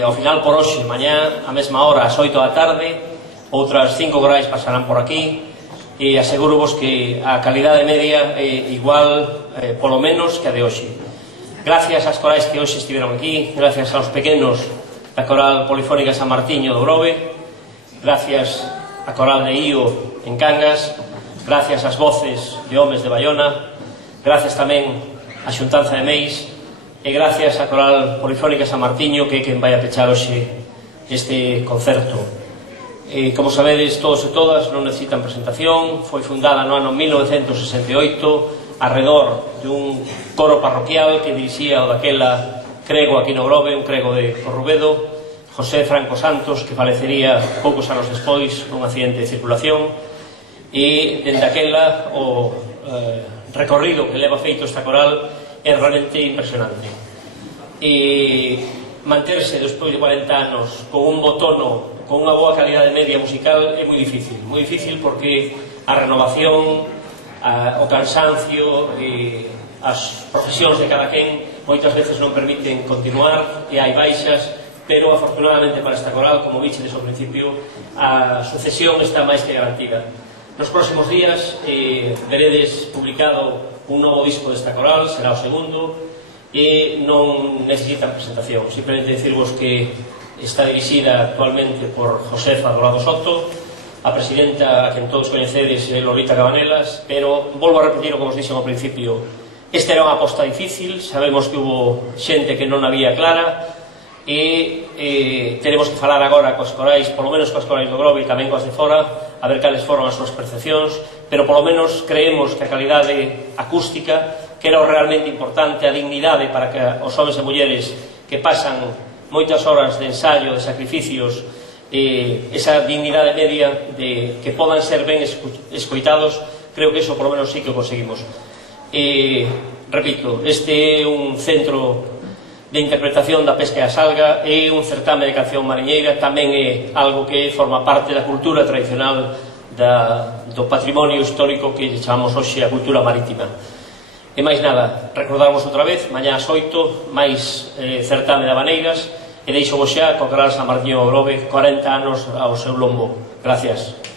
Ao final por hoxe, mañá, a mesma hora, ás 8 da tarde, outras 5 corais pasarán por aquí, e aseguro vos que a calidade media é igual, polo menos, que a de hoxe. Gracias ás corais que hoxe estiveron aquí, gracias aos pequenos da Coral Polifónica San Martiño do Grove, gracias á Coral de Ío en Cangas, gracias ás voces de homes de Baiona, gracias tamén á Xuntanza de Meis, e gracias á Coral Polifónica San Martiño, que é quen vai a pechar hoxe este concerto. Como sabedes, todos e todas, non necesitan presentación. Foi fundada no ano 1968 arredor dun coro parroquial que dirixía o daquela crego aquí no Grove, un crego de Corrubedo, José Franco Santos, que falecería poucos anos despois nun accidente de circulación, e dende aquela o recorrido que leva feito esta coral é realmente impresionante. E manterse despois de 40 anos con un bo tono, con unha boa calidade media musical é moi difícil porque a renovación, o cansancio e as profesións de cada quen moitas veces non permiten continuar e hai baixas, pero afortunadamente para esta coral, como vichedes ao principio, a sucesión está máis que garantida. Nos próximos días veredes publicado un novo disco desta coral, será o segundo, e non necesitan presentación. Simplemente decirvos que está dirixida actualmente por Josefa Dorado Soto, a presidenta a quen todos coñecedes é Lolita Cabanelas, pero volvo a repetir o que vos dixen ao principio, esta era unha aposta difícil, sabemos que hubo xente que non había clara, e teremos que falar agora coas corais, polo menos coas corais do Grove e tamén coas de fora, a ver cales foron as súas percepcións, pero polo menos creemos que a calidade acústica, que era o realmente importante, a dignidade para que os homens e mulleres que pasan moitas horas de ensaio, de sacrificios, esa dignidade media de que podan ser ben escoitados, creo que eso polo menos sí que o conseguimos. Repito, este é un centro de interpretación da pesca e a salga, é un certame de canción mariñeira, tamén é algo que forma parte da cultura tradicional do patrimonio histórico que chamamos hoxe a cultura marítima. E máis nada, recordarvos outra vez, mañá ás 8, máis certame de habaneiras, e deixo vos xa co Canal San Martiño Grove 40 anos ao seu lombo. Gracias.